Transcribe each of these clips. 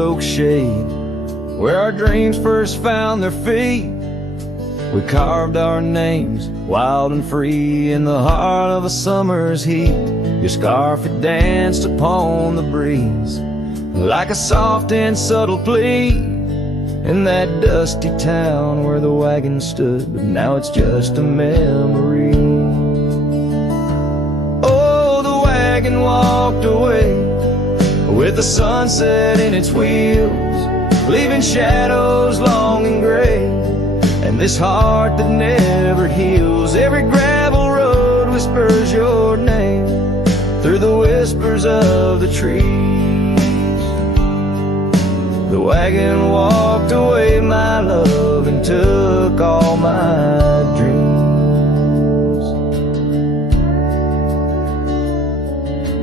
oak shade, where our dreams first found their feet. We carved our names, wild and free, in the heart of a summer's heat. Your scarf, it danced upon the breeze, like a soft and subtle plea, in that dusty town where the wagon stood, but now it's just a memory. Oh, the wagon walked away, with the sunset in its wheels, leaving shadows long and gray, and this heart that never heals. Every gravel road whispers your name through the whispers of the trees. The wagon walked away, my love, and took all my dreams.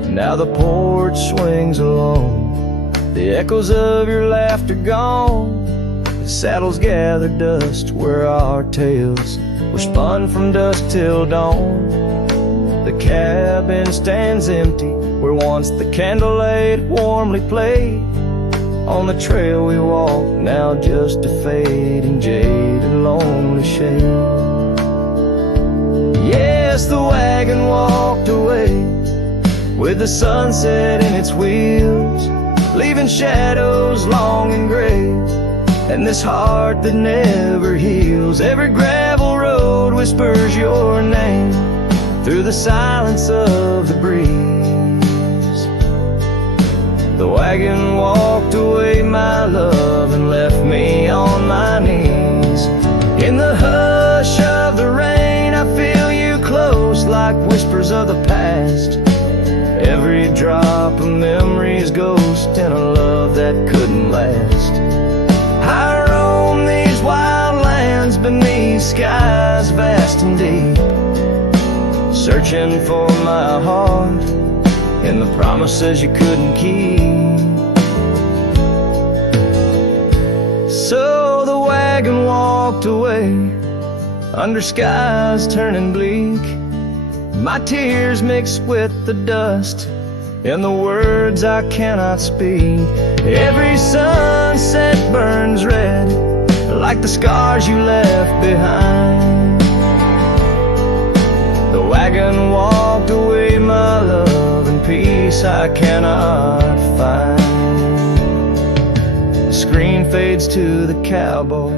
Now the porch swings alone, the echoes of your laughter gone. The saddles gather dust where our tales were spun from dusk till dawn. The cabin stands empty where once the candlelight warmly played. On the trail we walk, now just a fading jaded lonely shade. Yes, the wagon walked away, with the sunset in its wheels, leaving shadows long and gray, and this heart that never heals. Every gravel road whispers your name through the silence of the breeze. The wagon walked away, my love, and left me on my knees. In the hush of the rain, I feel you close, like whispers of the past. Every drop of memory's ghost in a love that couldn't last. I roam these wild lands beneath skies vast and deep, searching for my heart in the promises you couldn't keep. So the wagon walked away, under skies turning bleak. My tears mixed with the dust, and the words I cannot speak. Every sunset burns red, like the scars you left behind. The wagon walked away, my love, and peace I cannot find. The screen fades to the cowboy,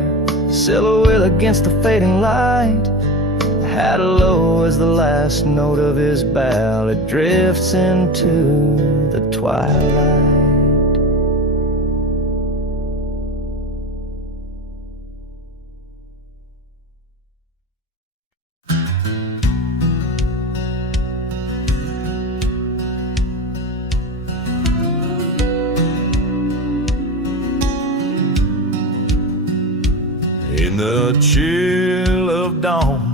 silhouette against the fading light. Had low as the last note of his ballad drifts into the twilight. In the chill of dawn,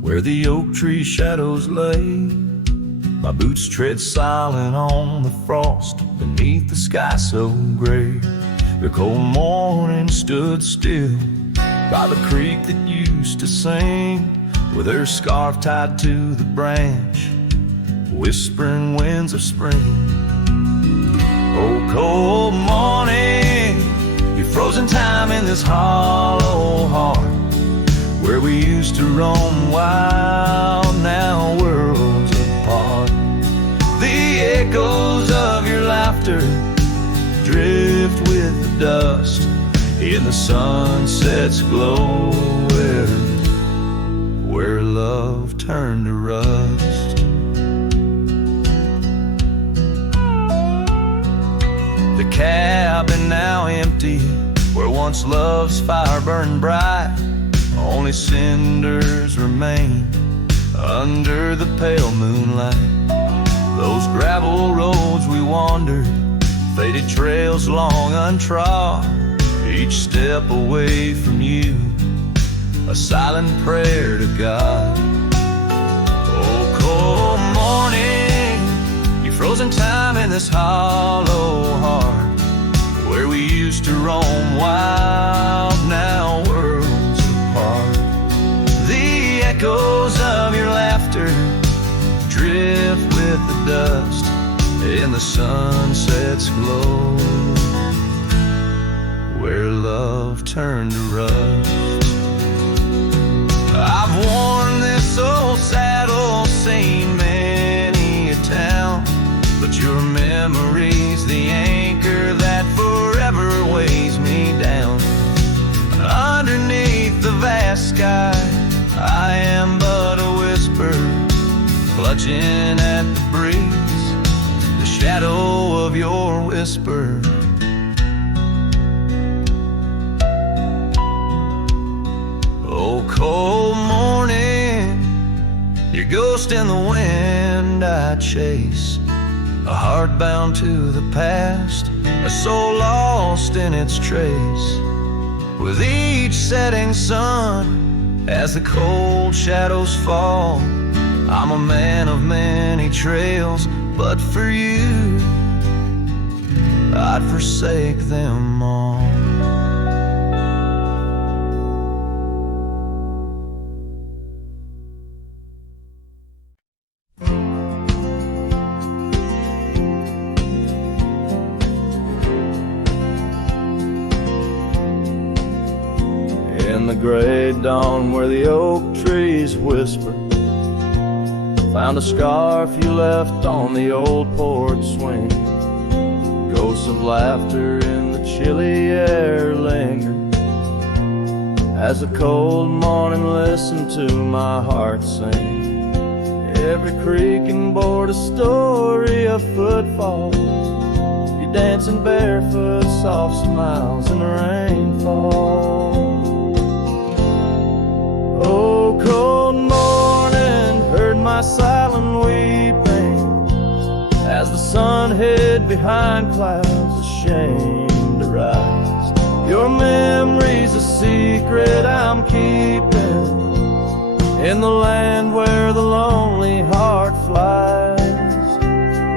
where the oak tree shadows lay, my boots tread silent on the frost beneath the sky so gray. The cold morning stood still by the creek that used to sing, with her scarf tied to the branch, whispering winds of spring. Oh, cold morning, you frozen time in this hollow heart, where we used to roam wild, now worlds apart. The echoes of your laughter drift with the dust in the sunset's glow, where love turned to rust. The cabin now empty, where once love's fire burned bright. Only cinders remain under the pale moonlight. Those gravel roads we wandered, faded trails long untrod, each step away from you, a silent prayer to God. Oh, cold morning, you frozen time in this hollow heart, where we used to roam wild, now worlds apart. The echoes of your laughter drift with the dust in the sunset's glow, turn to rust. I've worn this old saddle, seen many a town, but your memory's the anchor that forever weighs me down. Underneath the vast sky, I am but a whisper, clutching at the breeze, the shadow of your whisper. Oh, cold morning, your ghost in the wind I chase, a heart bound to the past, a soul lost in its trace. With each setting sun, as the cold shadows fall, I'm a man of many trails, but for you, I'd forsake them all. In the gray dawn where the oak trees whisper, found a scarf you left on the old porch swing. Ghosts of laughter in the chilly air linger, as the cold morning listened to my heart sing. Every creaking board a story of footfalls, you dancing barefoot, soft smiles in the rainfall. Oh, cold morning, heard my silent weeping, as the sun hid behind clouds, ashamed to rise. Your memory's a secret I'm keeping, in the land where the lonely heart flies.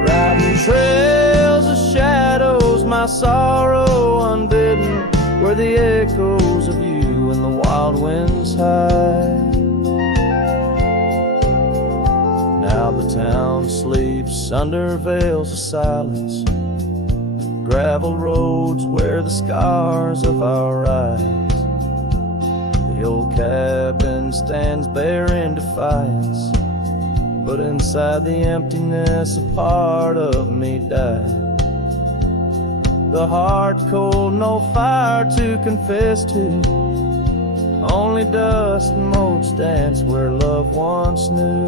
Riding trails of shadows, my sorrow unbidden, where the echoes of you and the wild winds hide. Now the town sleeps under veils of silence, gravel roads wear the scars of our eyes. The old cabin stands bare in defiance, but inside the emptiness a part of me died. The heart cold, no fire to confess to, only dust and motes dance where love once knew.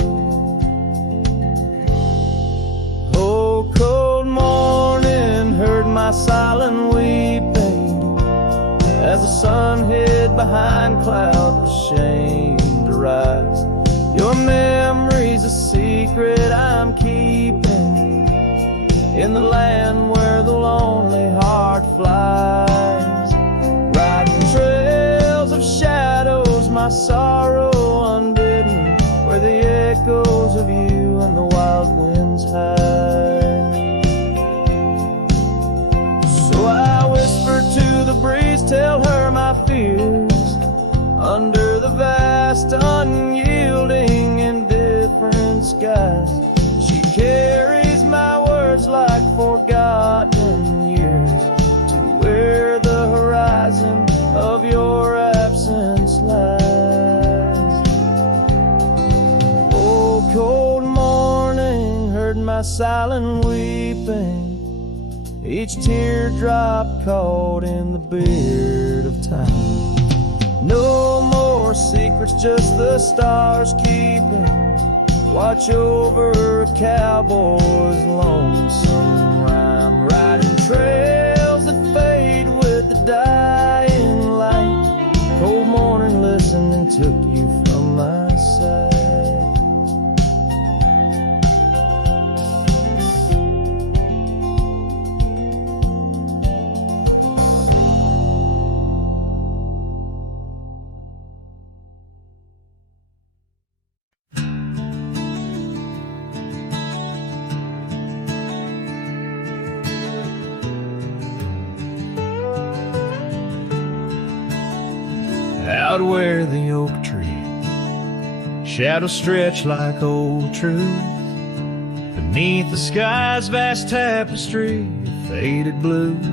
Oh, cold morning, heard my silent weeping, as the sun hid behind clouds, ashamed to rise. Your memory's a secret I'm keeping, in the land where the lonely heart flies. Riding trails of shadows, my sorrow unbidden, where the echoes of you and the wild winds hide. So I whisper to the breeze, tell her my fears, under the vast, unyielding, indifferent skies. She carries my words like forgotten years, to where the horizon of your absence lies. Oh, cold morning, heard my silent weeping, each teardrop caught in the beard of time. No more secrets, just the stars keeping watch over a cowboy's lonesome rhyme. Riding trails that fade with the dying light, cold morning listening took you from my side. Out where the oak tree shadows stretch like old truth, beneath the sky's vast tapestry of faded blues,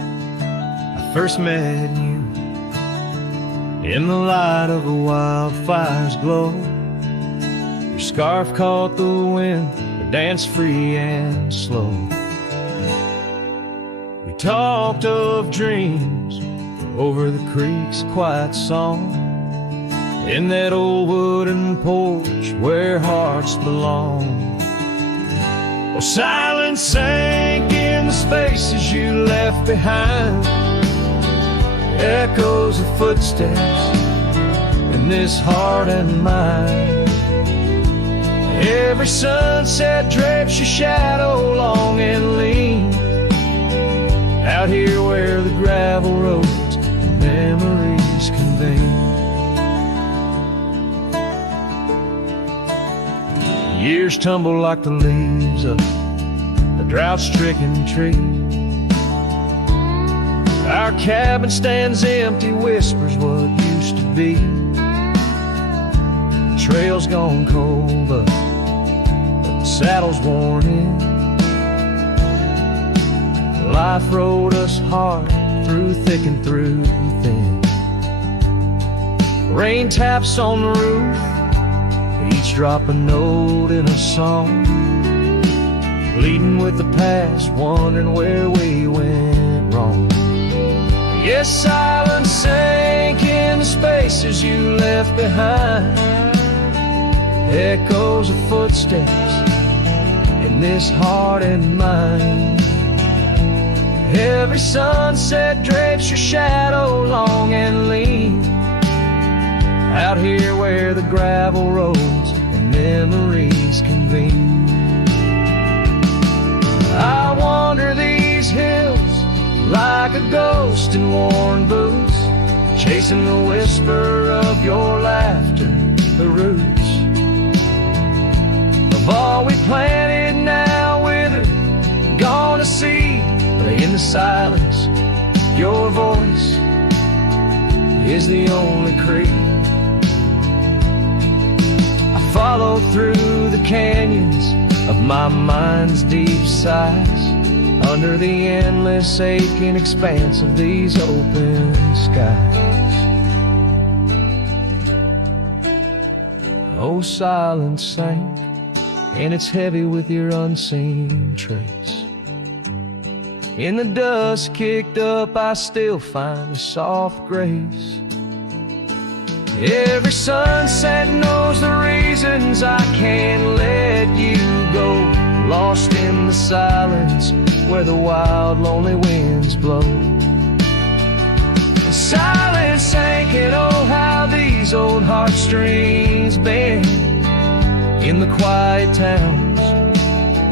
I first met you In the light of a wildfire's glow, your scarf caught the wind, but danced free and slow. We talked of dreams over the creek's quiet song, in that old wooden porch where hearts belong. Well, silence sank in the spaces you left behind, echoes of footsteps in this heart and mind. Every sunset drapes your shadow long and lean, out here where the gravel roads and memories convene. Years tumble like the leaves of a drought-stricken tree. Our cabin stands empty, whispers what used to be. The trail's gone cold, but the saddle's worn in. Life rode us hard through thick and through thin. Rain taps on the roof, each drop a note in a song, bleeding with the past, wondering where we went wrong. Yes, silence sank in the spaces you left behind, echoes of footsteps in this heart and mind. Every sunset drapes your shadow long and lean, out here where the gravel roads and memories convene. I wander these hills like a ghost in worn boots, chasing the whisper of your laughter, the roots of all we planted now withered, gone to seed. But in the silence, your voice is the only creed. I follow through the canyons of my mind's deep sighs, under the endless aching expanse of these open skies. Oh, silence sank, and it's heavy with your unseen trace. In the dust kicked up, I still find a soft grace. Every sunset knows the reasons I can't let you go, lost in the silence where the wild, lonely winds blow. The silence sank, and oh, how these old heartstrings bend in the quiet towns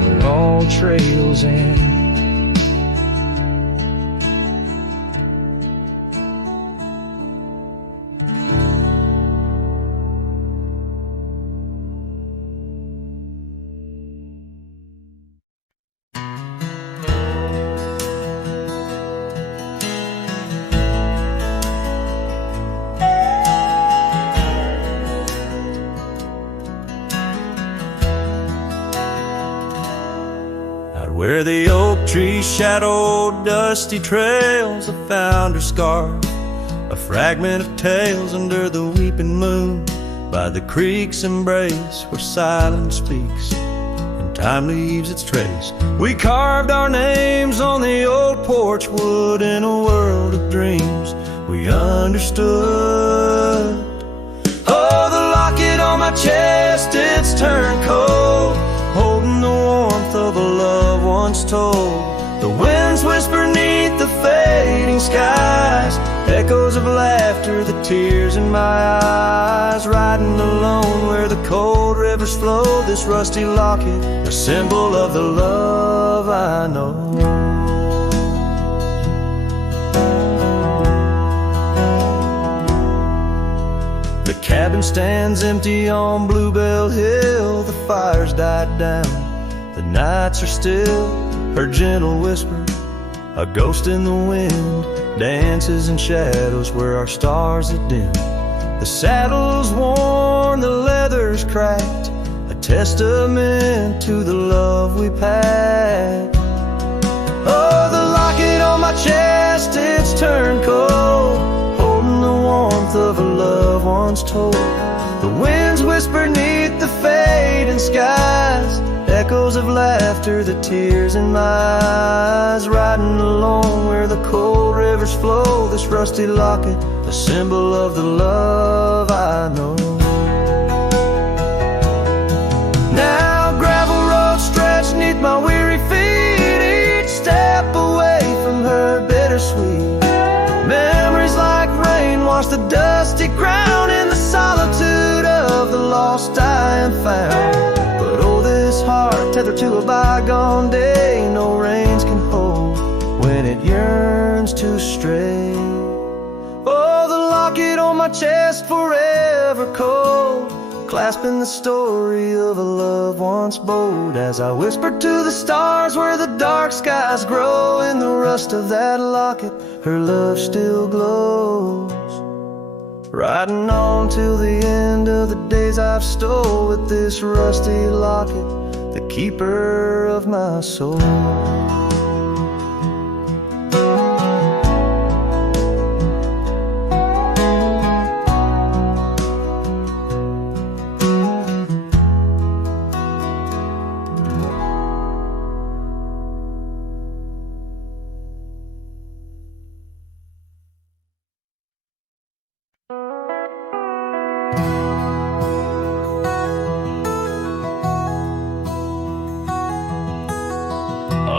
where all trails end. Where the oak trees shadowed dusty trails, I found her scarf, a fragment of tales under the weeping moon, by the creek's embrace where silence speaks and time leaves its trace. We carved our names on the old porch wood in a world of dreams we understood. Oh, the locket on my chest, it's turned cold, holding the warmth of a love once told. The winds whisper neath the fading skies, echoes of laughter, the tears in my eyes. Riding alone where the cold rivers flow, this rusty locket, a symbol of the love I know. The cabin stands empty on Bluebell Hill, the fire's died down, the nights are still. Her gentle whisper, a ghost in the wind, dances in shadows where our stars are dim. The saddle's worn, the leather's cracked, a testament to the love we packed. Oh, the locket on my chest, it's turned cold, holding the warmth of a told. The winds whisper neath the fading skies, echoes of laughter, the tears in my eyes. Riding along where the cold rivers flow, this rusty locket, a symbol of the love I know. Now gravel roads stretch neath my weary feet, each step away from her bittersweet. Memories like rain wash the dusty ground in the solitude of the lost I am found. But oh, this heart tethered to a bygone day, no reins can hold when it yearns to stray. Oh, the locket on my chest forever cold, clasping the story of a love once bold. As I whisper to the stars where the dark skies grow, in the rust of that locket her love still glows. Riding on till the end of the days I've stole, with this rusty locket, the keeper of my soul.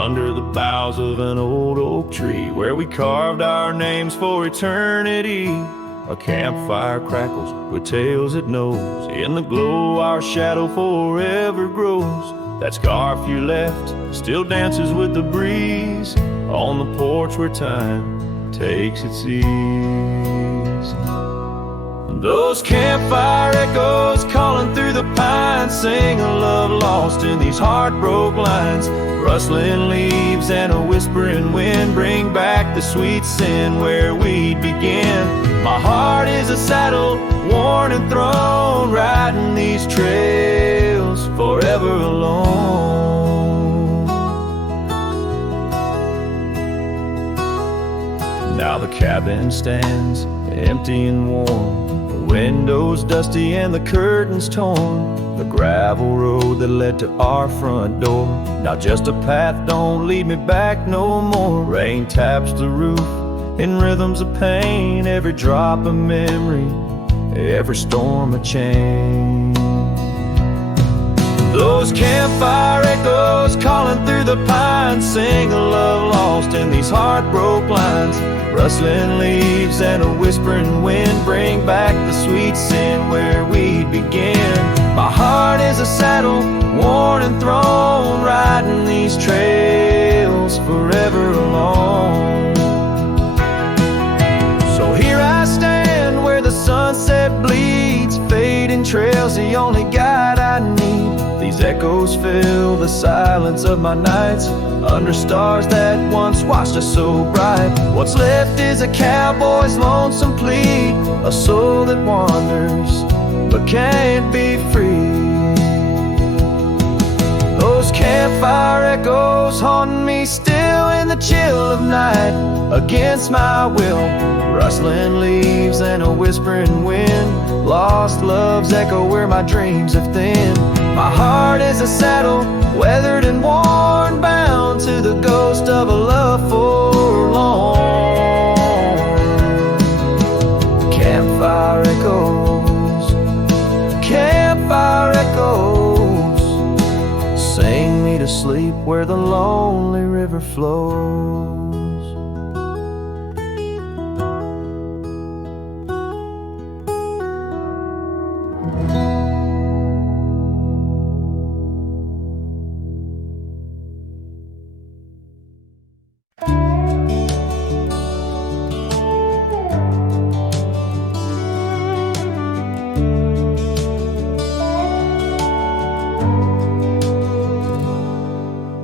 Under the boughs of an old oak tree, where we carved our names for eternity, a campfire crackles with tales it knows. In the glow our shadow forever grows. That scarf you left still dances with the breeze on the porch where time takes its ease. Those campfire echoes calling through the pines sing a love lost in these heartbroken lines. Rustling leaves and a whispering wind bring back the sweet sin where we began. My heart is a saddle worn and thrown, riding these trails forever alone. Now the cabin stands empty and warm, the windows dusty and the curtains torn. The gravel road that led to our front door, now just a path, don't lead me back no more. Rain taps the roof in rhythms of pain, every drop a memory, every storm a change. Those campfire echoes calling through the pines sing a love lost in these heartbroken lines. Rustling leaves and a whispering wind bring back the sweet sin where we began. My heart is a saddle worn and thrown, riding these trails forever alone. So here I stand where the sunset bleeds, fading trails the only guide I need. These echoes fill the silence of my nights, under stars that once watched us so bright. What's left is a cowboy's lonesome plea, a soul that wanders but can't be free. Those campfire echoes haunting me still in the chill of night, against my will. Rustling leaves and a whispering wind, lost love's echo where my dreams have thinned. My heart is a saddle, weathered and worn, bound to the ghost of a love forlorn. Campfire echoes, campfire echoes, sing me to sleep where the lonely river flows.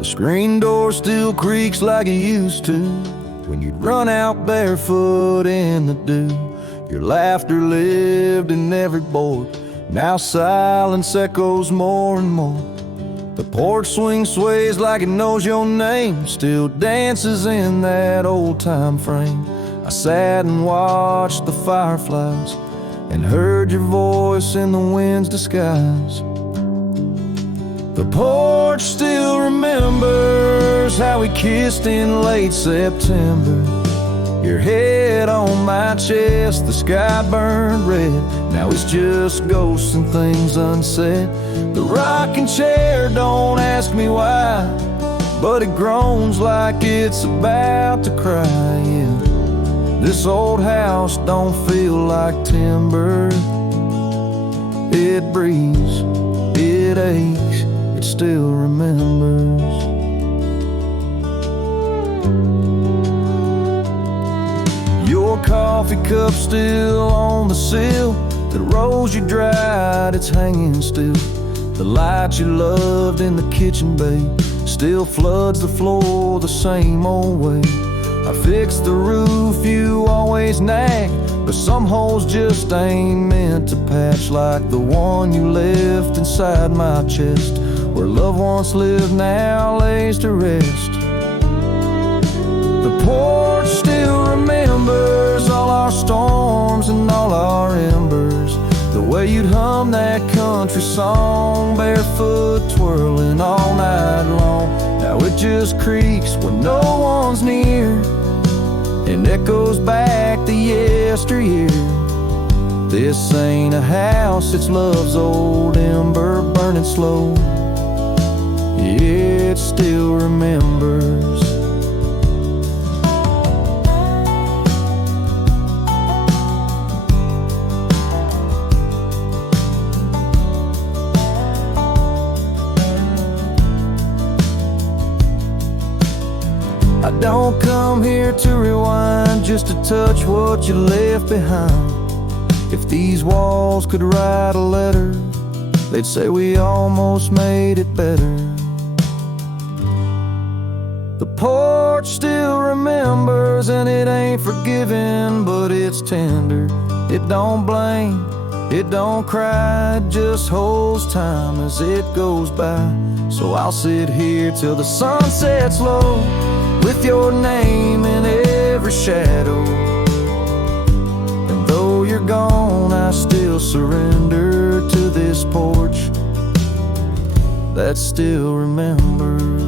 Screen door still creaks like it used to when you'd run out barefoot in the dew. Your laughter lived in every board, now silence echoes more and more. The porch swing sways like it knows your name, still dances in that old time frame. I sat and watched the fireflies and heard your voice in the wind's disguise. The porch still remembers how we kissed in late September. Your head on my chest, the sky burned red. Now it's just ghosts and things unsaid. The rocking chair, don't ask me why, but it groans like it's about to cry, yeah. This old house don't feel like timber. It breathes, it aches, it still remembers. Your coffee cup still on the sill. The rose you dried, it's hanging still. The light you loved in the kitchen bay still floods the floor the same old way. I fixed the roof, you always nag, but some holes just ain't meant to patch, like the one you left inside my chest, where love once lived now lays to rest. The porch still remembers all our storms and all our embers, the way you'd hum that country song, barefoot twirling all night long. Now it just creaks when no one's near and echoes back the yesteryear. This ain't a house, it's love's old ember burning slow. It still remembers. I don't come here to rewind, just to touch what you left behind. If these walls could write a letter, they'd say we almost made it better. The porch still remembers, and it ain't forgiving, but it's tender. It don't blame, it don't cry, it just holds time as it goes by. So I'll sit here till the sun sets low, with your name in every shadow. And though you're gone, I still surrender to this porch that still remembers.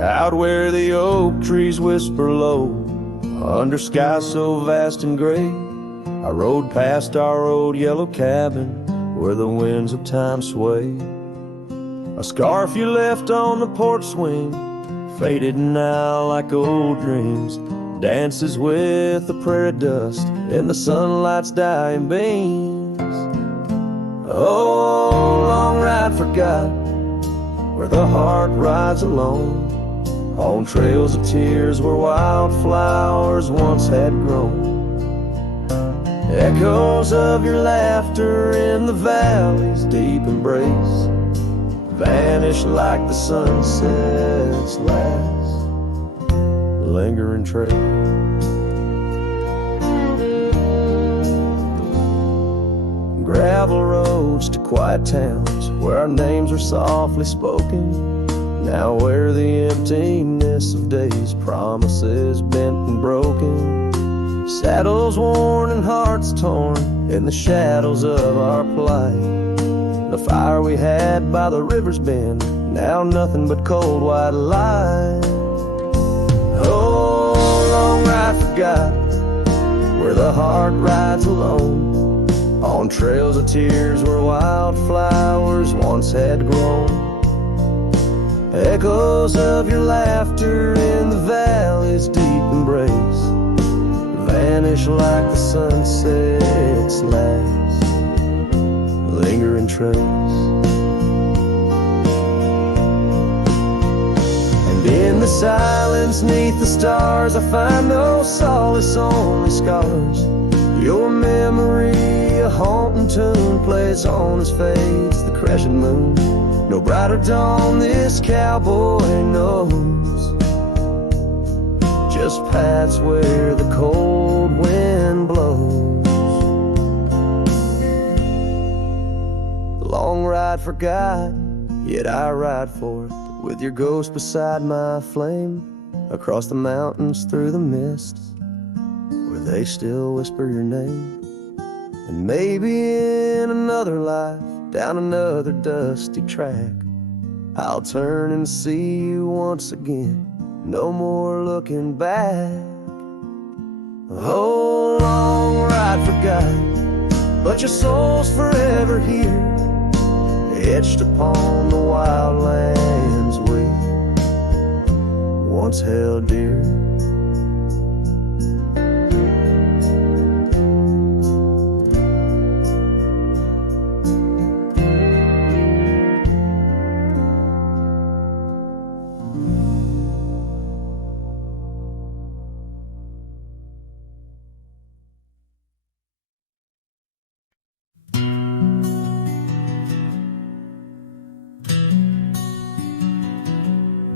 Out where the oak trees whisper low, under skies so vast and gray, I rode past our old yellow cabin where the winds of time sway. A scarf you left on the porch swing, faded now like old dreams, dances with the prairie dust in the sunlight's dying beams. Oh, long ride forgot, where the heart rides alone, on trails of tears where wildflowers once had grown. Echoes of your laughter in the valley's deep embrace vanish like the sunset's last lingering trace. Gravel roads to quiet towns where our names are softly spoken, now where the emptiness of days, promises bent and broken, saddles worn and hearts torn in the shadows of our plight. The fire we had by the river's bend, now nothing but cold white light. Oh, long ride forgot, where the heart rides alone, on trails of tears where wildflowers once had grown. Echoes of your laughter in the valley's deep embrace vanish like the sunset's last lingering trace. And in the silence neath the stars, I find no solace, only scars. Your memory, a haunting tune plays on his face, the crescent moon. No brighter dawn this cowboy knows, just paths where the cold wind blows. The long ride forgot, yet I ride forth with your ghost beside my flame, across the mountains through the mists where they still whisper your name. And maybe in another life, down another dusty track, I'll turn and see you once again, no more looking back. A whole long ride forgot, but your soul's forever here, etched upon the wild lands we once held dear.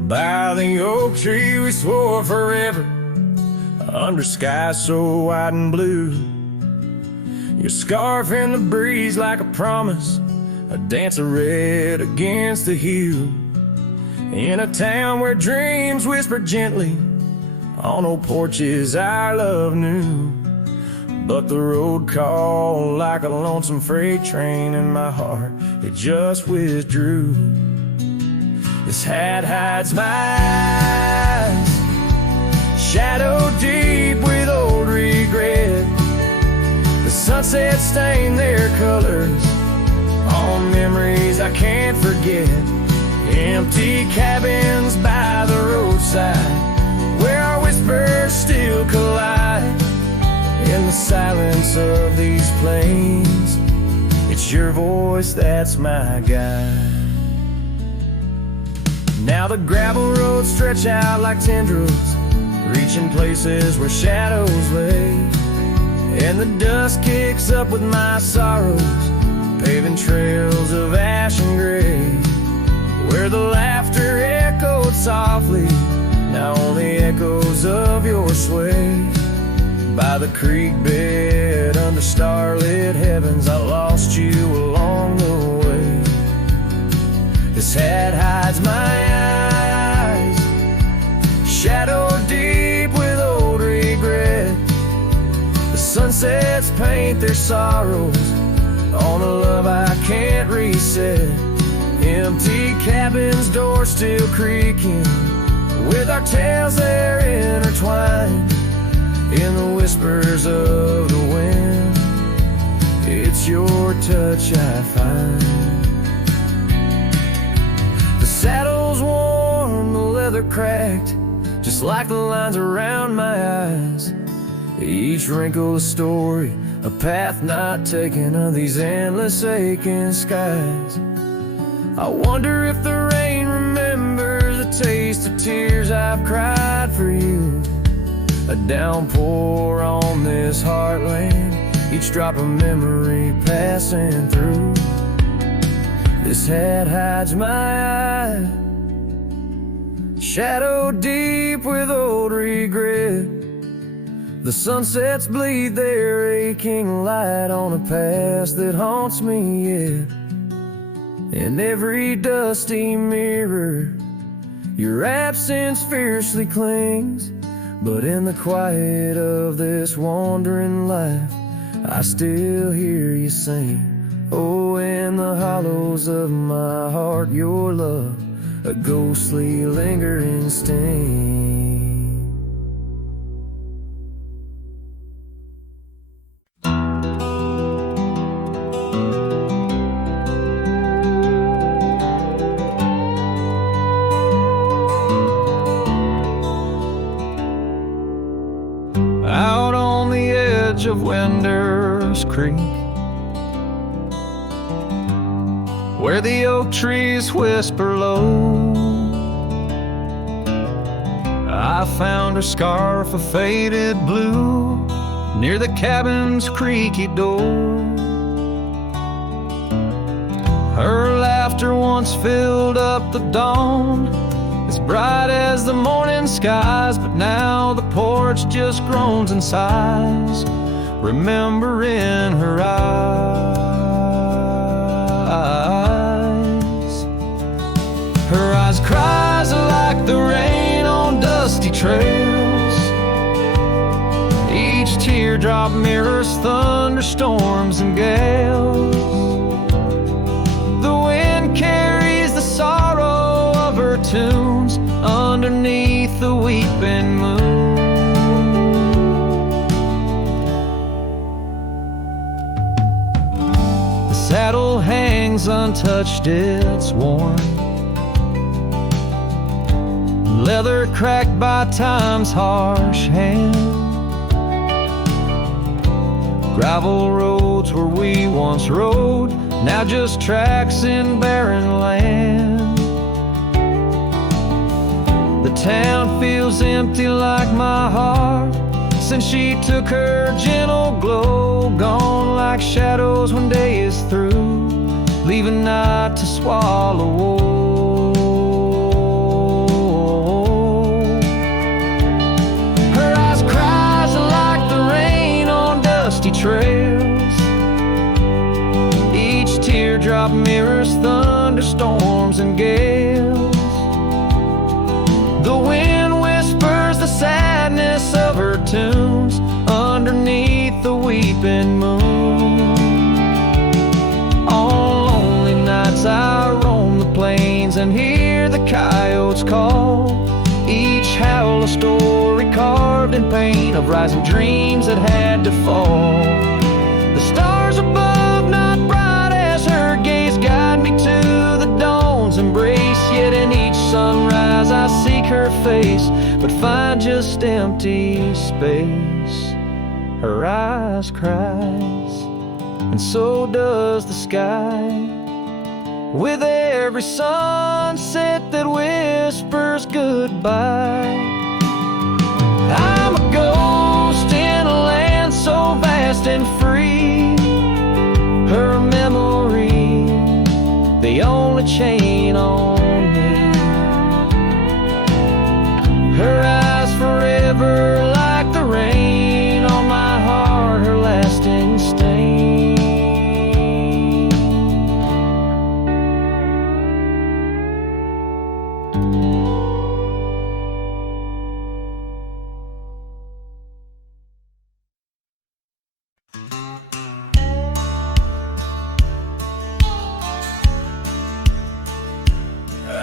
By the oak tree we swore forever, under skies so wide and blue. Your scarf in the breeze like a promise, a dance of red against the hue. In a town where dreams whisper gently, on old porches our love knew. But the road called like a lonesome freight train, and my heart, it just withdrew. This hat hides my eyes, shadow deep with old regret. The sunset stained their colors on memories I can't forget. Empty cabins by the roadside, where our whispers still collide. In the silence of these plains, it's your voice that's my guide. Now the gravel roads stretch out like tendrils, reaching places where shadows lay. And the dust kicks up with my sorrows, paving trails of ash and gray. Where the laughter echoed softly, now only echoes of your sway. By the creek bed under starlit heavens, I lost you along the way. This hat hides my eyes, shadow deep with old regret. The sunsets paint their sorrows on a love I can't reset. Empty cabins, doors still creaking, with our tales there intertwined. In the whispers of the wind, it's your touch I find. The saddle's worn, the leather cracked, just like the lines around my eyes. Each wrinkle a story, a path not taken of these endless aching skies. I wonder if the rain remembers the taste of tears I've cried for you. A downpour on this heartland, each drop of memory passing through. This hat hides my eye, shadow deep with old regret. The sunsets bleed their aching light on a past that haunts me yet. In every dusty mirror, your absence fiercely clings. But in the quiet of this wandering life, I still hear you sing. Oh, in the hollows of my heart, your love, a ghostly lingering sting. Of Winder's Creek, where the oak trees whisper low, I found a scarf of faded blue near the cabin's creaky door. laughter once filled up the dawn, as bright as the morning skies, but now the porch just groans and sighs, remembering her eyes. Her eyes cries like the rain on dusty trails. Each teardrop mirrors thunderstorms and gales. The wind carries the sorrow of her tunes underneath the weeping moon. The saddle hangs untouched, it's worn, leather cracked by time's harsh hand. Gravel roads where we once rode, now just tracks in barren land. The town feels empty like my heart since she took her gentle glow. Gone like shadows when day is through, leaving night to swallow whole. Her eyes cries like the rain on dusty trails. Each teardrop mirrors thunderstorms and gales. The wind whispers the sadness of her tunes underneath the weeping moon. On lonely nights I roam the plains and hear the coyotes call, each howl a story carved in pain of rising dreams that had to fall. The stars above not bright as her gaze guide me to the dawn's embrace, yet in each sunrise I seek her face but find just empty space. Her eyes cries, and so does the sky, with every sunset that whispers goodbye. I'm a ghost in a land so vast and free. Her memory, the only chain on me. Her eyes forever like the rain on my heart, her lasting stain.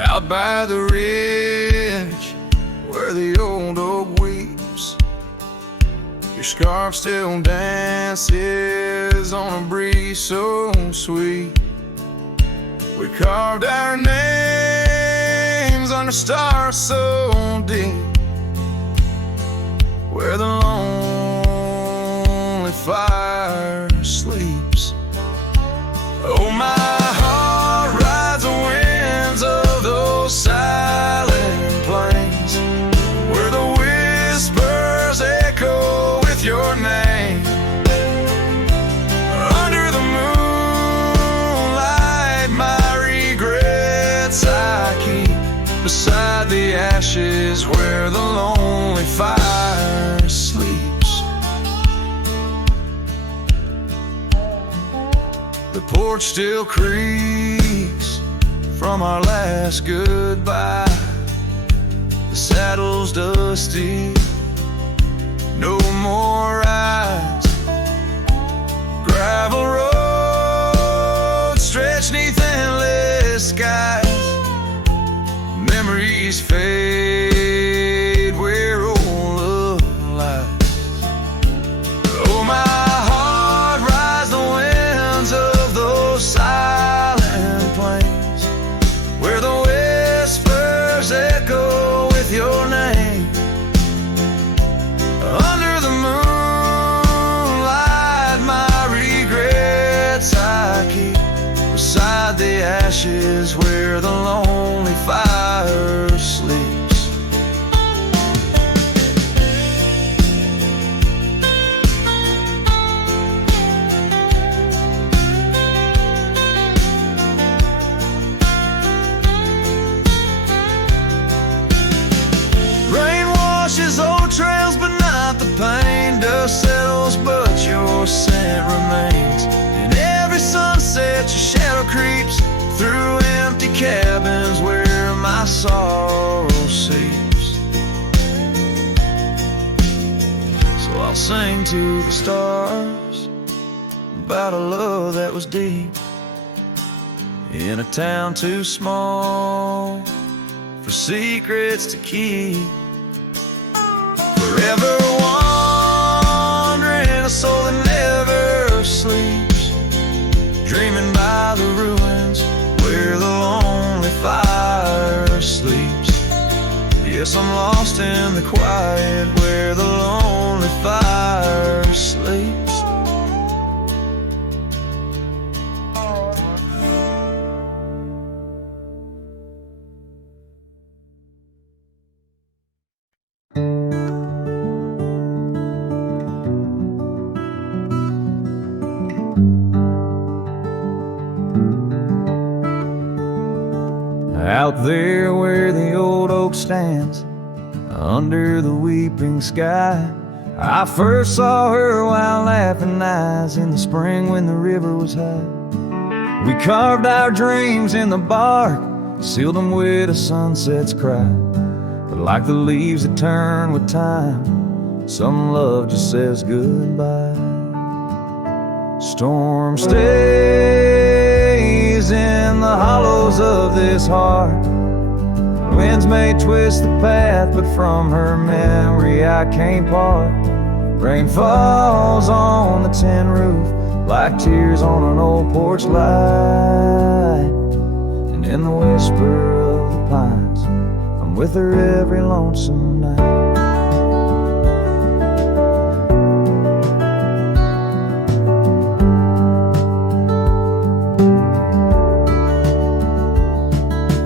Out by the ridge where the old oak weeps, your scarf still dances on a breeze so sweet. We carved our names under stars so deep, where the lonely fire sleeps. Oh, my heart rides the winds of those silent plains, where the whispers echo with your name. Under the moonlight, my regrets I keep beside the ashes where the lonely fire sleeps. The porch still creaks from our last goodbye. The saddle's dusty, no more rides. Gravel roads stretch neath endless skies. Memories fade where old love lies. Oh, my heart rides the winds of those silent plains, where the whispers echo with your name. Under the moonlight, my regrets I keep beside the ashes where the lonely fire sleeps. stars, about a love that was deep, in a town too small for secrets to keep. Forever wandering, a soul that never sleeps, dreaming by the ruins where the lonely fire sleeps. Yes, I'm lost in the quiet where the lonely fire sleeps. Out there where the old oak stands, under the weeping sky, I first saw her while laughing eyes in the spring when the river was high. We carved our dreams in the bark, sealed them with a sunset's cry. But like the leaves that turn with time, some love just says goodbye. Storm stays in the hollows of this heart. Winds may twist the path, but from her memory I can't part. Rain falls on the tin roof like tears on an old porch light. And in the whisper of the pines, I'm with her every lonesome night.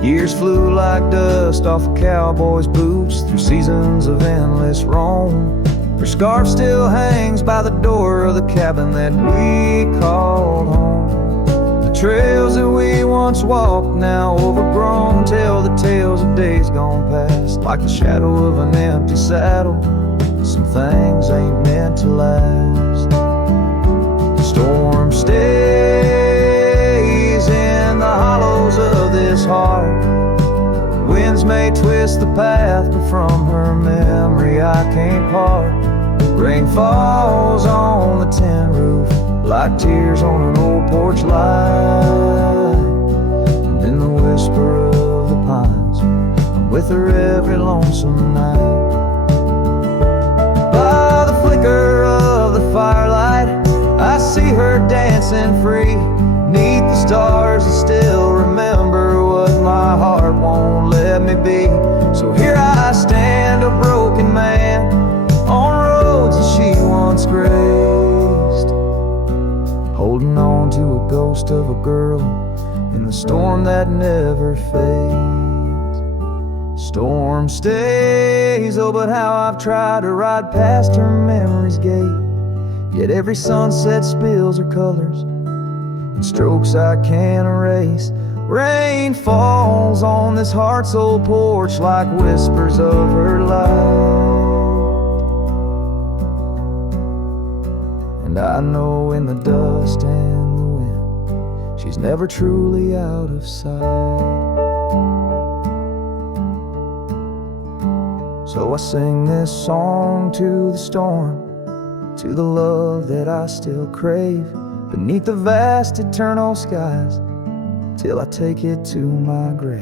Years flew like dust off a cowboy's boots through seasons of endless roam. Her scarf still hangs by the door of the cabin that we called home. The trails that we once walked, now overgrown, tell the tales of days gone past. Like the shadow of an empty saddle, some things ain't meant to last. The storm stays in the hollows of this heart. Winds may twist the path, but from her memory I can't part. Rain falls on the tin roof like tears on an old porch light. And in the whisper of the pines, I'm with her every lonesome night. By the flicker of the firelight, I see her dancing free. Neath the stars and still remember what my heart won't let me be. So here I stand, a broken man, on roads that she once graced, holding on to a ghost of a girl in the storm that never fades. Storm stays, oh but how I've tried to ride past her memory's gate. Yet every sunset spills her colors in strokes I can't erase. Rain falls on this heart-soul porch like whispers of her life. And I know in the dust and the wind, she's never truly out of sight. So I sing this song to the storm, to the love that I still crave, beneath the vast eternal skies, till I take it to my grave.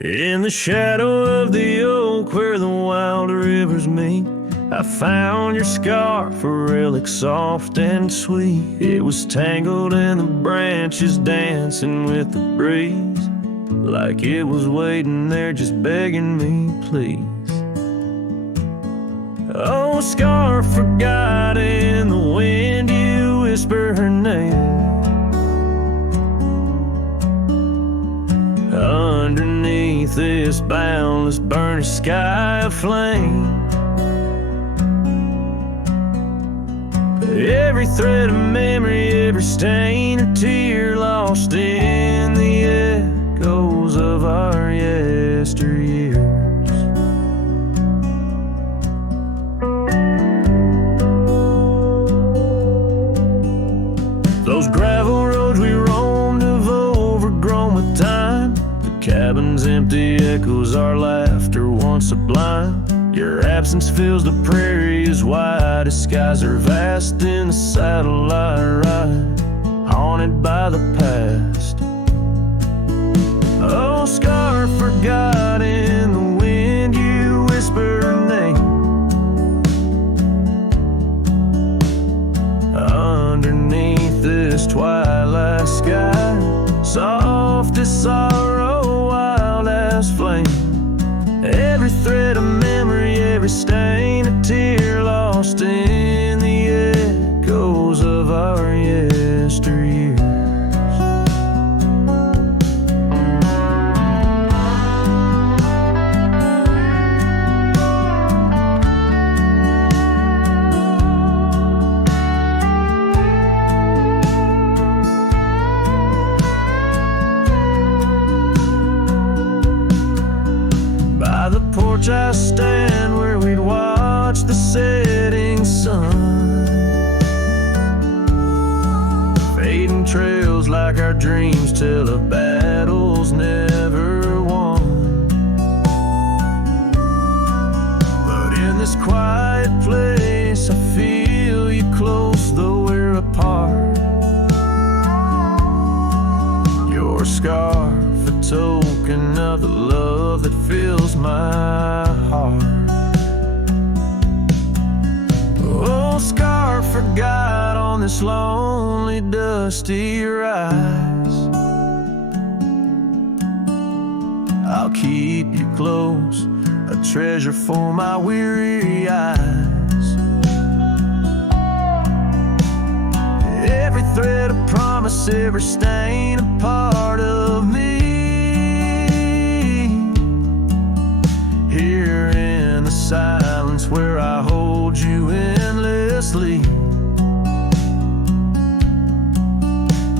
In the shadow of the oak where the wild rivers meet, I found your scarf, a relic soft and sweet. It was tangled in the branches, dancing with the breeze, like it was waiting there just begging me, please. Oh, scarf forgot in the wind, you whisper her name. Underneath this boundless burnished sky of flame, Every thread of memory, every stain or tear lost in the echoes of our yesteryears. Those gravel roads we roamed have overgrown with time. The cabin's empty echoes our laughter once sublime. Your absence fills the prairie as wide as skies are vast in the satellite ride, haunted by the past. Oh, scar forgot in the wind, you whisper her name. Underneath this twilight sky, soft as sorrow, wild as flame. Every thread of memory, every stain a tear lost in the echoes of our yesteryears. By the porch I stand where we'd watch the setting sun, fading trails like our dreams tell of battles never won. But in this quiet place I feel you close though we're apart. Your scarf, a token of the love that fills my heart. Oh, scar forgot on this lonely dusty rise. I'll keep you close, a treasure for my weary eyes. Every thread of promise, every stain a part of me. Here in the silence where I hold you endlessly.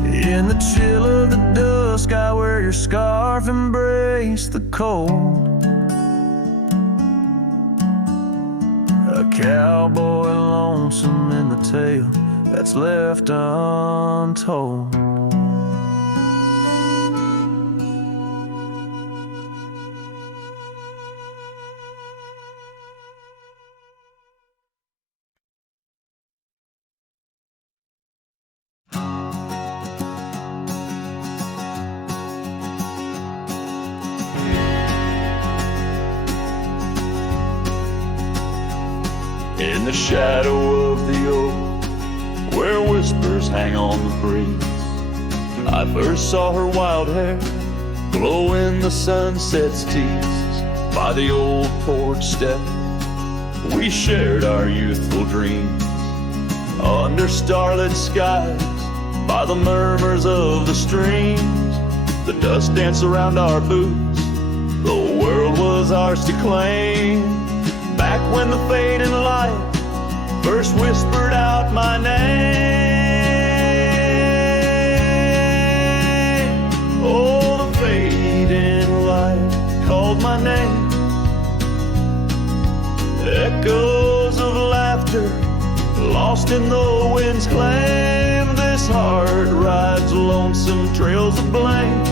In the chill of the dusk I wear your scarf, embrace the cold. A cowboy lonesome in the tale that's left untold. In the shadow of the oak, where whispers hang on the breeze, I first saw her wild hair glow in the sunset's tease. By the old porch step, we shared our youthful dreams. Under starlit skies, by the murmurs of the streams, the dust danced around our boots, the world was ours to claim. Back when the fading light first whispered out my name. Oh, the fading light called my name. Echoes of laughter lost in the wind's claim. This heart rides lonesome trails of blame,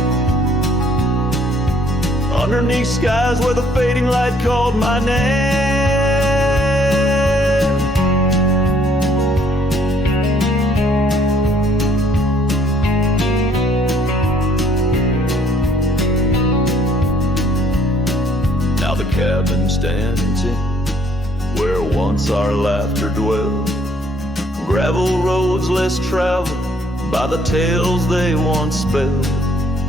underneath skies where the fading light called my name. Now the cabin stands in where once our laughter dwelled. Gravel roads less traveled by the tales they once spelled.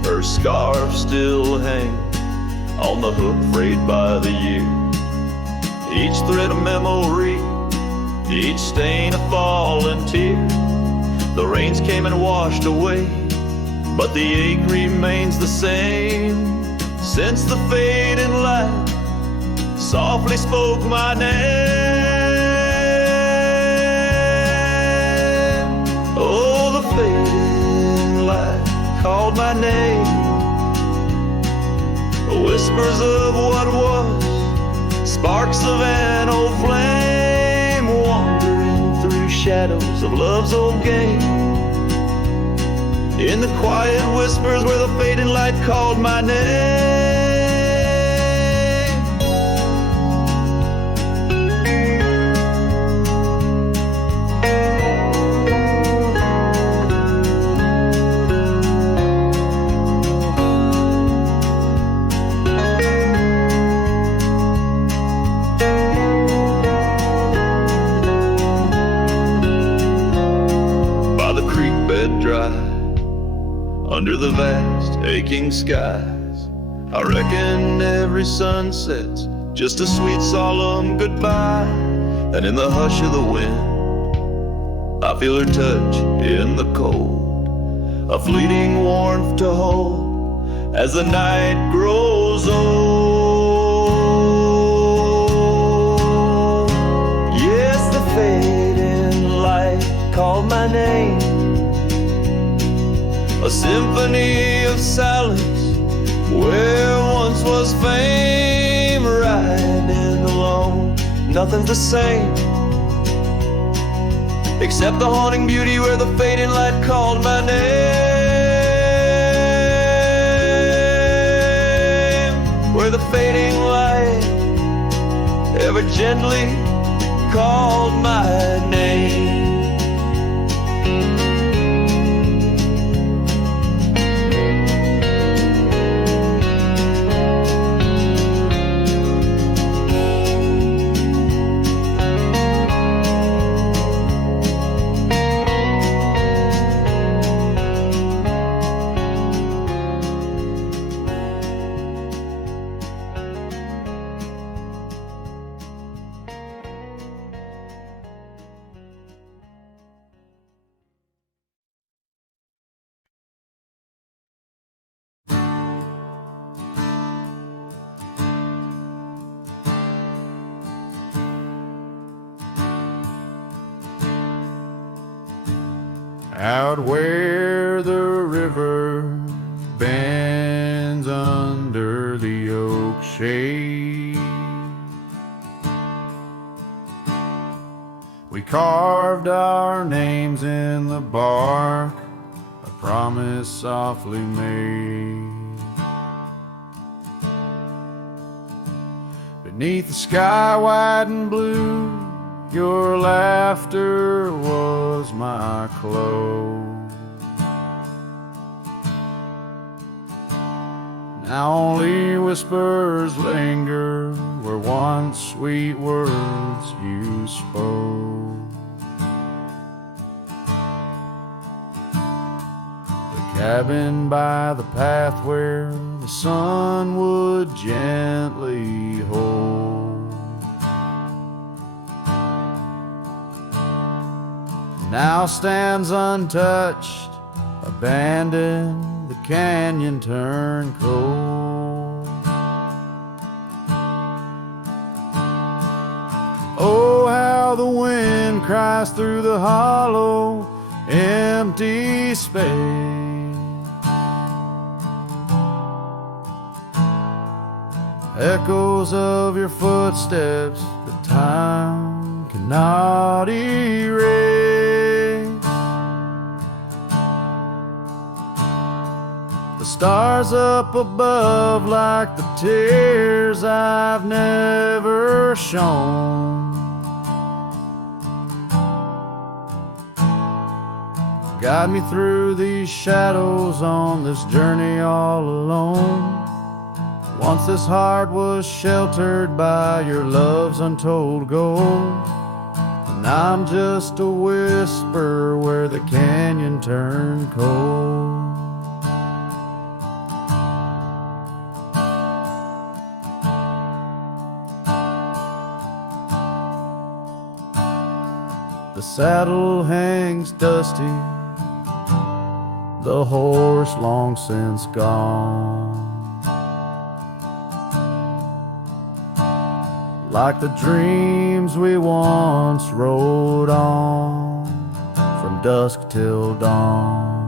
Her scarf still hangs on the hook frayed by the year. Each thread a memory, each stain a fallen tear. The rains came and washed away, but the ache remains the same. Since the fading light softly spoke my name. Oh, the fading light called my name. Whispers of what was, sparks of an old flame, wandering through shadows of love's old game. In the quiet whispers where the fading light called my name. Under the vast, aching skies, I reckon every sunset's just a sweet, solemn goodbye. And in the hush of the wind, I feel her touch in the cold, a fleeting warmth to hold as the night grows old. Yes, the fading light called my name. A symphony of silence where once was fame. Riding alone, nothing's the same except the haunting beauty where the fading light called my name. Where the fading light ever gently called my name. Out where the river bends under the oak shade, we carved our names in the bark, a promise softly made. Beneath the sky white and blue, your laughter was my clothes. Now only whispers linger where once sweet words you spoke. The cabin by the path where the sun would gently hold now stands untouched, abandoned, the canyon turned cold. Oh, how the wind cries through the hollow, empty space. Echoes of your footsteps that time cannot erase. The stars up above like the tears I've never shown. Guide me through these shadows on this journey all alone. Once this heart was sheltered by your love's untold gold, and I'm just a whisper where the canyon turned cold. The saddle hangs dusty, the horse long since gone. Like the dreams we once rode on from dusk till dawn.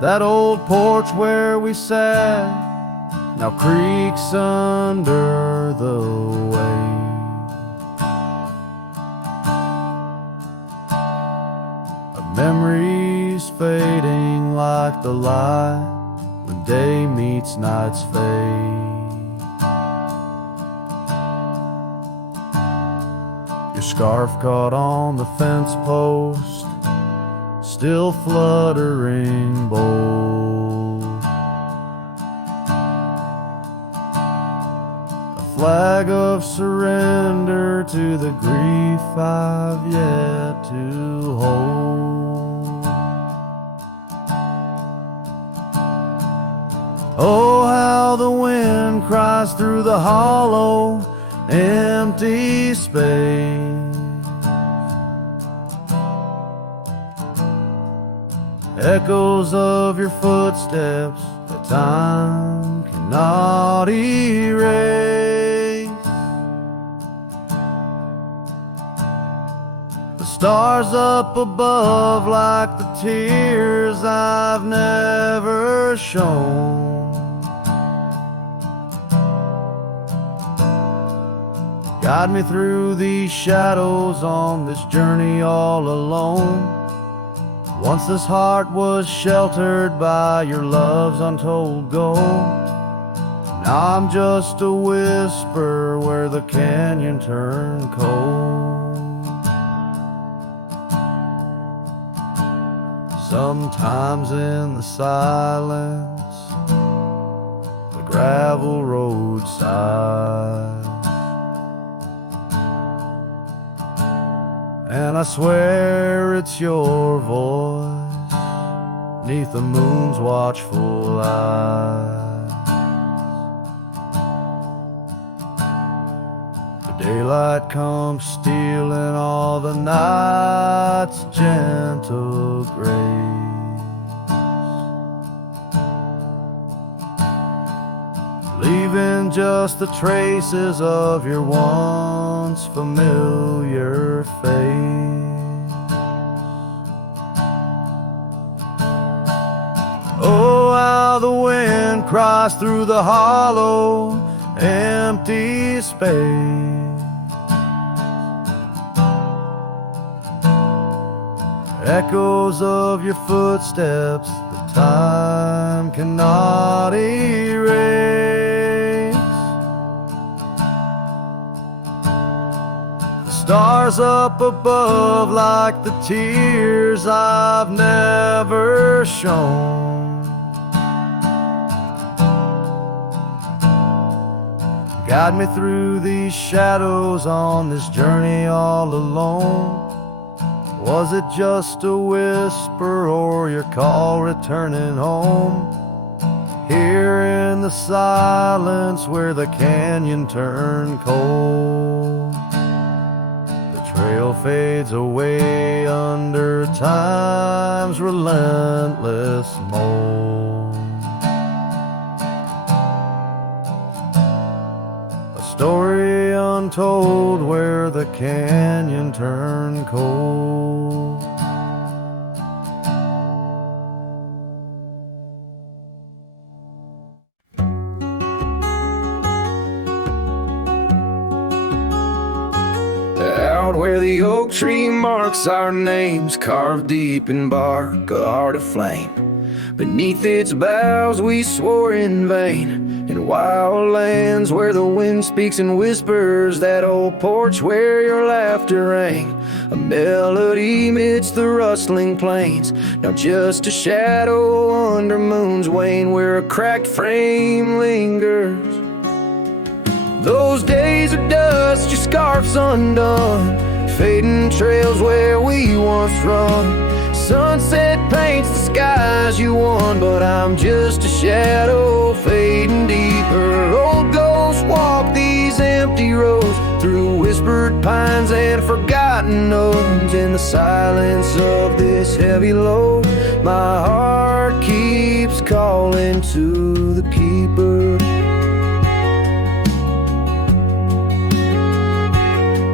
That old porch where we sat now creaks under the weight of memories fading like the light when day meets night's fade. Your scarf caught on the fence post, still fluttering bold. A flag of surrender to the grief I've yet to hold. Oh, how the wind cries through the hollow, empty space. Echoes of your footsteps that time cannot erase. The stars up above like the tears I've never shown. Guide me through these shadows on this journey all alone. Once this heart was sheltered by your love's untold gold. Now I'm just a whisper where the canyon turned cold. Sometimes in the silence, the gravel road sighs, and I swear it's your voice 'neath the moon's watchful eyes. The daylight comes stealing all the night's gentle grace, leaving just the traces of your once familiar face. Oh, how the wind cries through the hollow, empty space. Echoes of your footsteps that time cannot erase. The stars up above like the tears I've never shown. Guide me through these shadows on this journey all alone. Was it just a whisper or your call returning home? Here in the silence where the canyon turned cold, the trail fades away under time's relentless mold. A story untold where the canyon turned cold. Out where the oak tree marks our names, carved deep in bark, a heart of flame. Beneath its boughs we swore in vain. In wild lands where the wind speaks and whispers, that old porch where your laughter rang, a melody midst the rustling plains. Now just a shadow under moon's wane, where a cracked frame lingers. Those days of dust, your scarf's undone, fading trails where we once run. Sunset paints the skies you won, but I'm just a shadow fading deeper. Old ghosts walk these empty roads through whispered pines and forgotten notes. In the silence of this heavy load, my heart keeps calling to the keeper.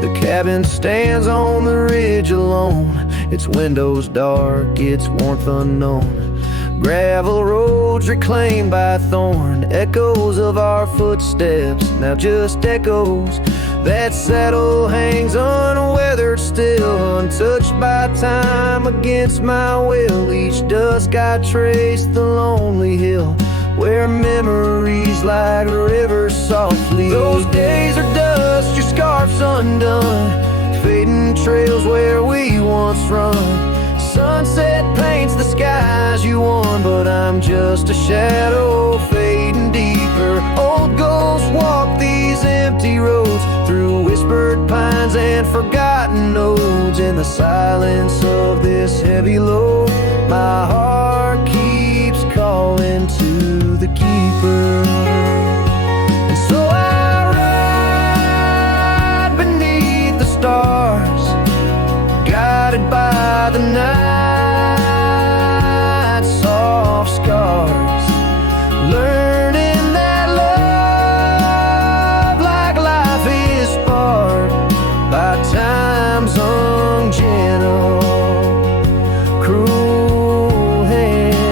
The cabin stands on the ridge alone, its windows dark, its warmth unknown. Gravel roads reclaimed by thorn, echoes of our footsteps, now just echoes. That saddle hangs unweathered still, untouched by time against my will. Each dusk I trace the lonely hill, where memories like rivers softly. Those days are dust, your scarf's undone, fading trails where we once run. Sunset paints the skies you won, but I'm just a shadow fading deeper. Old ghosts walk these empty roads, through whispered pines and forgotten nodes. In the silence of this heavy load, my heart keeps calling to the keeper. And so I ride beneath the stars, guided by the night's soft scars, learning that love, like life, is sparked by time's ungentle, cruel hands.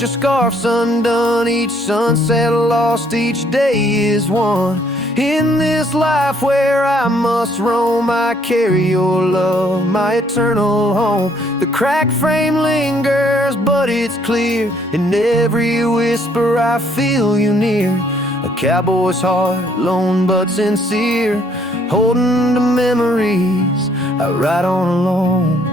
Your scarf's undone, each sunset lost, each day is won. In this life where I must roam, I carry your love, my eternal home. The cracked frame lingers, but it's clear, in every whisper I feel you near. A cowboy's heart, lone but sincere, holding to memories I ride on alone.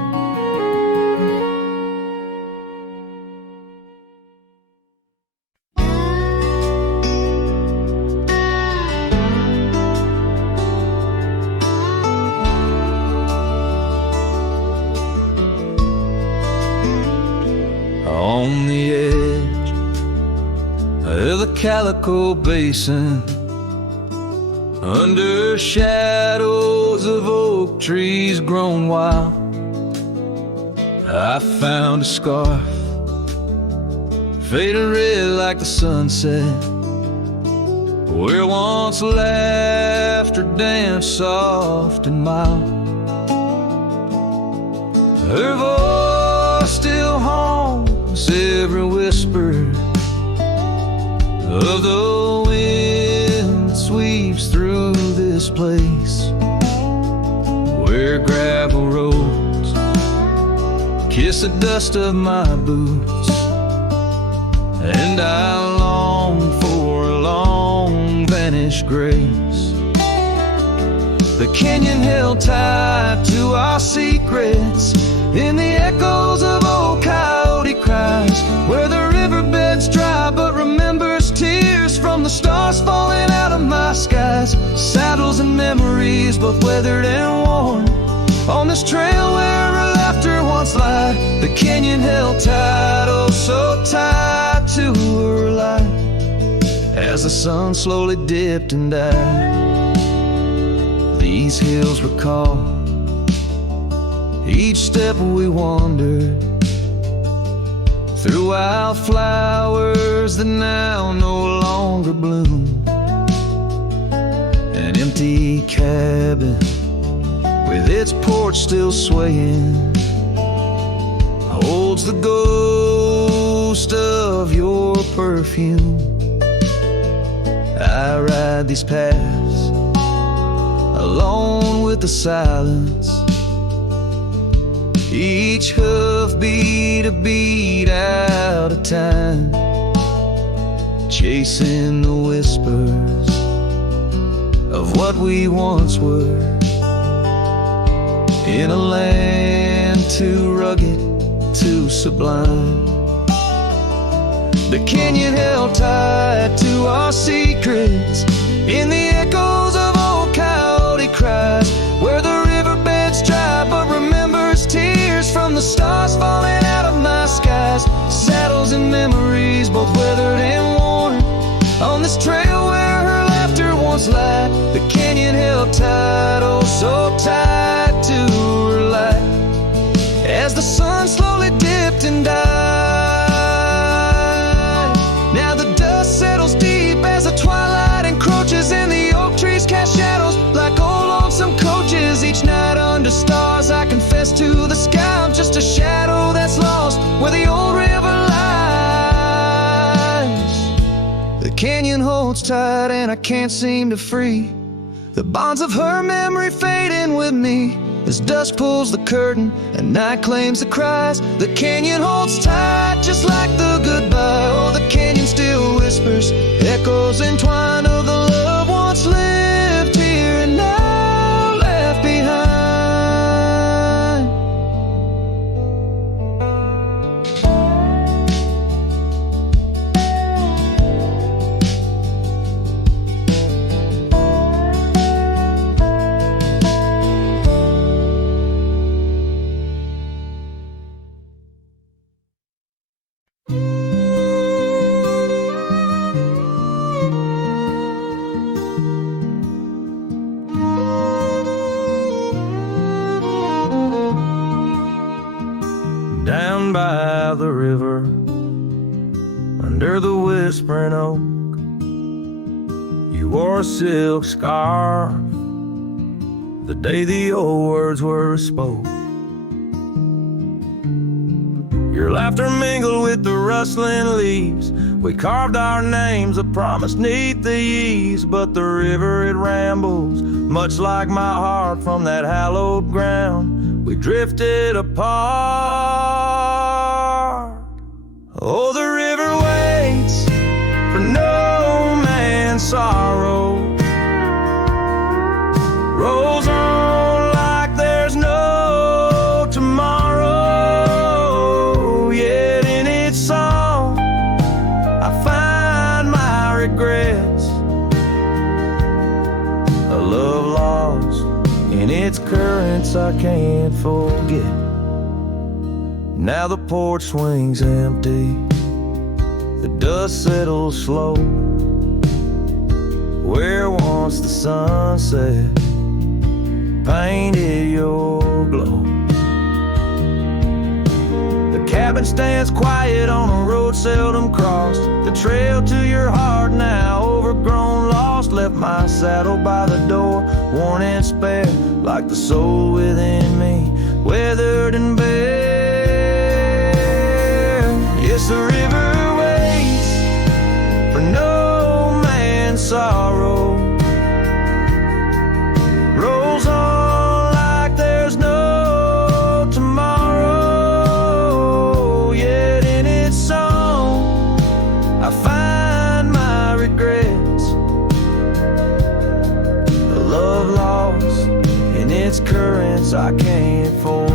On the edge of the Calico Basin, under shadows of oak trees grown wild, I found a scarf, faded red like the sunset, where once laughter danced soft and mild. Her voice still haunts every whisper of the wind that sweeps through this place, where gravel roads kiss the dust of my boots, and I long for a long vanished grace. The canyon held tight to our secrets, in the echoes of old coyote cries, where the riverbed's dry but remembers tears from the stars falling out of my skies. Saddles and memories both weathered and worn, on this trail where her laughter once lied. The canyon held tight, oh so tight to her light, as the sun slowly dipped and died. These hills recall each step we wandered, through wildflowers that now no longer bloom. An empty cabin with its porch still swaying holds the ghost of your perfume. I ride these paths alone with the silence, each hoof beat a beat out of time, chasing the whispers of what we once were, in a land too rugged, too sublime. The canyon held tight to our secrets, in the echoes of old coyote cries, where the riverbed's dry but remembers tears from the stars falling out of my skies. Saddles and memories both weathered and worn, on this trail where her laughter once lied. The canyon held tight as the sun slowly dipped and died. Now the dust settles deep as the twilight encroaches, and the oak trees cast shadows like old lonesome coaches. Each night under stars I confess to the sky I'm just a shadow that's lost where the old river lies. The canyon holds tight and I can't seem to free the bonds of her memory fading with me. As dusk pulls the curtain and night claims the cries, the canyon holds tight just like the goodbye. Oh, the canyon still whispers, echoes entwined of the love once lived here and now left behind. Down by the river, under the whispering oak, you wore a silk scarf the day the old words were spoke. Your laughter mingled with the rustling leaves. We carved our names, a promise neath the eaves. But the river, it rambles, much like my heart from that hallowed ground. We drifted apart. Oh, the river waits for no man's sorrow, rolls on like there's no tomorrow. Yet in its song I find my regrets, a love lost in its currents I can't forget. Now the porch swings empty, the dust settles slow, where once the sunset painted your glow. The cabin stands quiet on a road seldom crossed. The trail to your heart now overgrown, lost. Left my saddle by the door, worn and spare, like the soul within me, weathered and bare. Yes, the river waits for no man's sorrow, rolls on like there's no tomorrow. Yet in its song I find my regrets, a love lost in its currents I can't forget.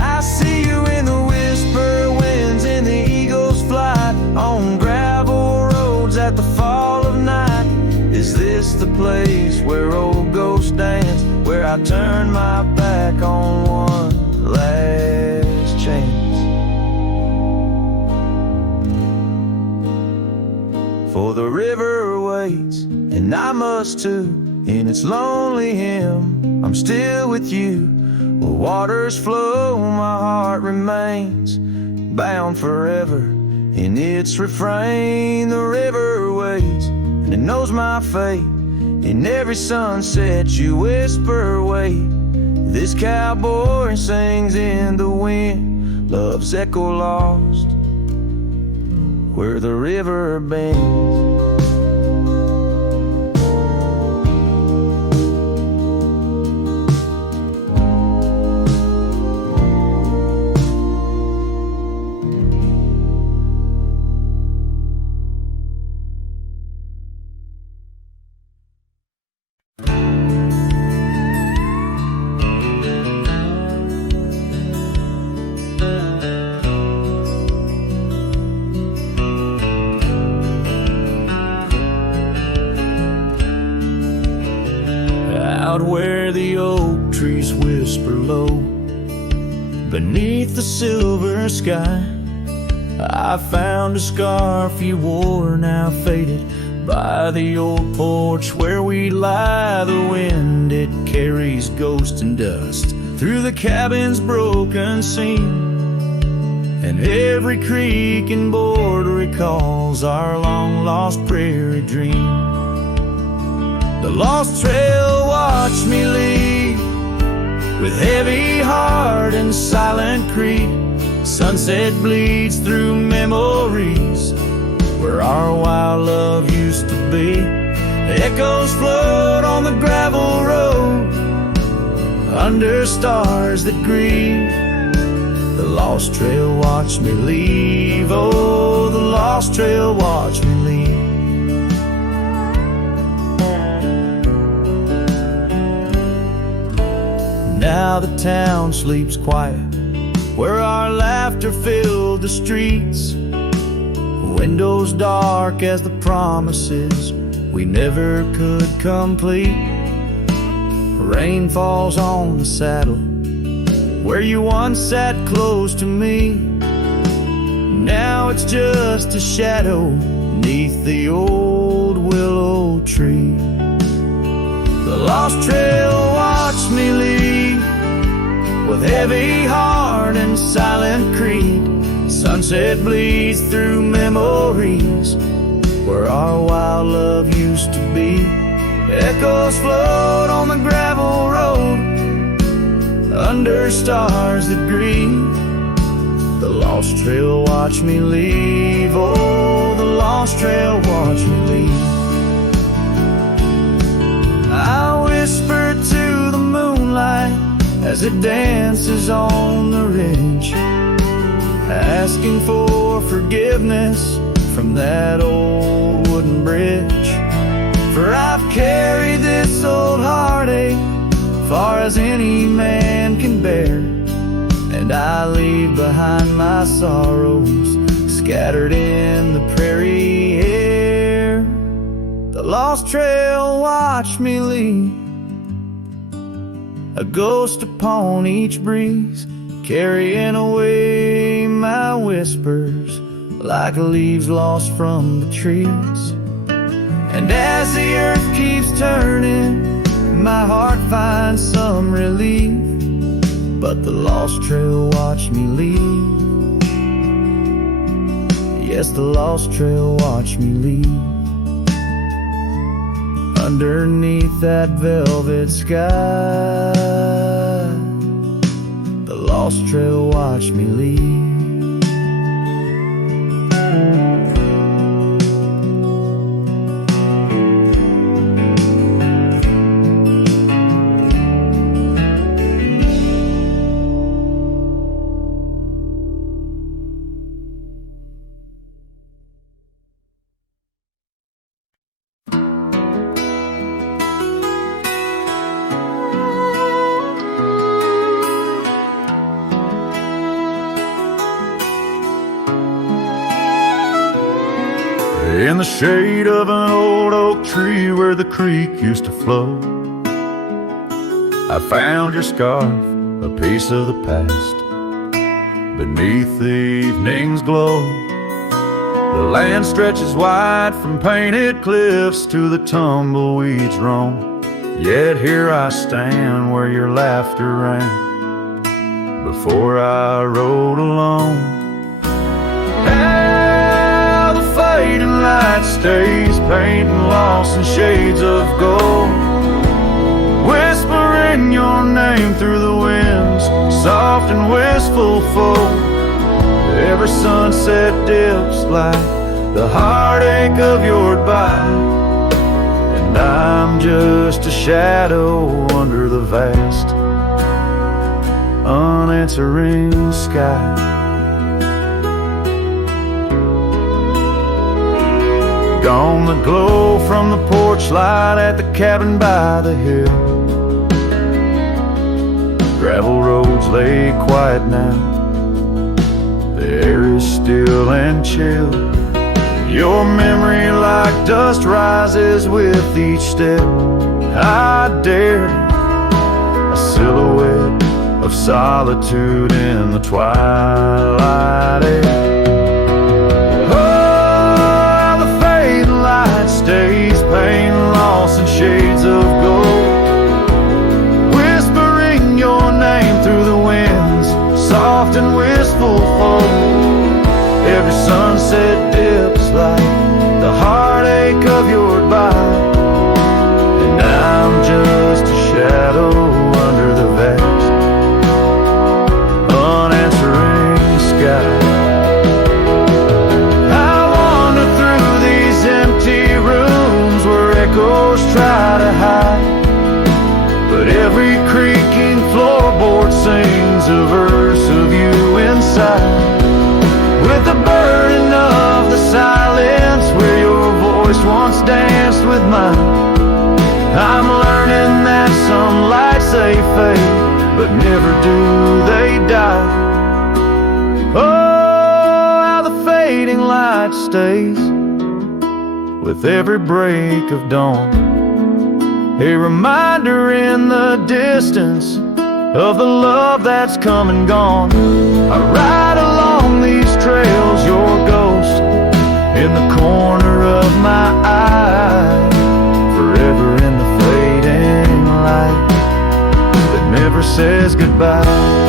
I see you in the whisper winds, in the eagle's flight, on gravel roads at the fall of night. Is this the place where old ghosts dance, where I turn my back on one last chance? For the river waits, and I must too, in its lonely hymn. I'm still with you, where waters flow, my heart remains bound forever in its refrain. The river waits, and it knows my fate. In every sunset you whisper, wait. This cowboy sings in the wind, love's echo lost where the river bends. Out where the oak trees whisper low, beneath the silver sky, I found a scarf you wore, now faded, by the old porch where we lie. The wind, it carries ghost and dust through the cabin's broken seam, and every creek and board recalls our long-lost prairie dream. The lost trail watched me leave with heavy heart and silent creep. Sunset bleeds through memories where our wild love used to be. The echoes float on the gravel road under stars that grieve. The lost trail watched me leave. Oh, the lost trail watched me leave. Now the town sleeps quiet where our laughter filled the streets. Windows dark as the promises we never could complete. Rain falls on the saddle where you once sat close to me. Now it's just a shadow neath the old willow tree. The lost trail watched me leave with heavy heart and silent creed. Sunset bleeds through memories where our wild love used to be. Echoes float on the gravel road under stars that grieve. The lost trail watched me leave. Oh, the lost trail watched me leave. I whisper to the moonlight as it dances on the ridge, asking for forgiveness from that old wooden bridge. For I've carried this old heartache far as any man can bear, and I leave behind my sorrows scattered in the prairie air. The lost trail watched me leave, a ghost upon each breeze, carrying away my whispers like leaves lost from the trees. And as the earth keeps turning, my heart finds some relief, but the lost trail watched me leave. Yes, the lost trail watched me leave. Underneath that velvet sky, the lost trail watched me leave. In the shade of an old oak tree where the creek used to flow, I found your scarf, a piece of the past, beneath the evening's glow. The land stretches wide from painted cliffs to the tumbleweeds roam, yet here I stand where your laughter rang before I rode alone. Fading light stays painting lost in shades of gold, whispering your name through the wind's soft and wistful fold. Every sunset dips like the heartache of your goodbye, and I'm just a shadow under the vast unanswering sky. Gone the glow from the porch light at the cabin by the hill. Gravel roads lay quiet now, the air is still and chill. Your memory like dust rises with each step. I dared a silhouette of solitude in the twilight air. Days, pain, loss, and shades of gold, whispering your name but never do they die. Oh, how the fading light stays with every break of dawn, a reminder in the distance of the love that's come and gone. I ride along these trails, your ghost in the corner of my eye, forever in the fading light that never says goodbye.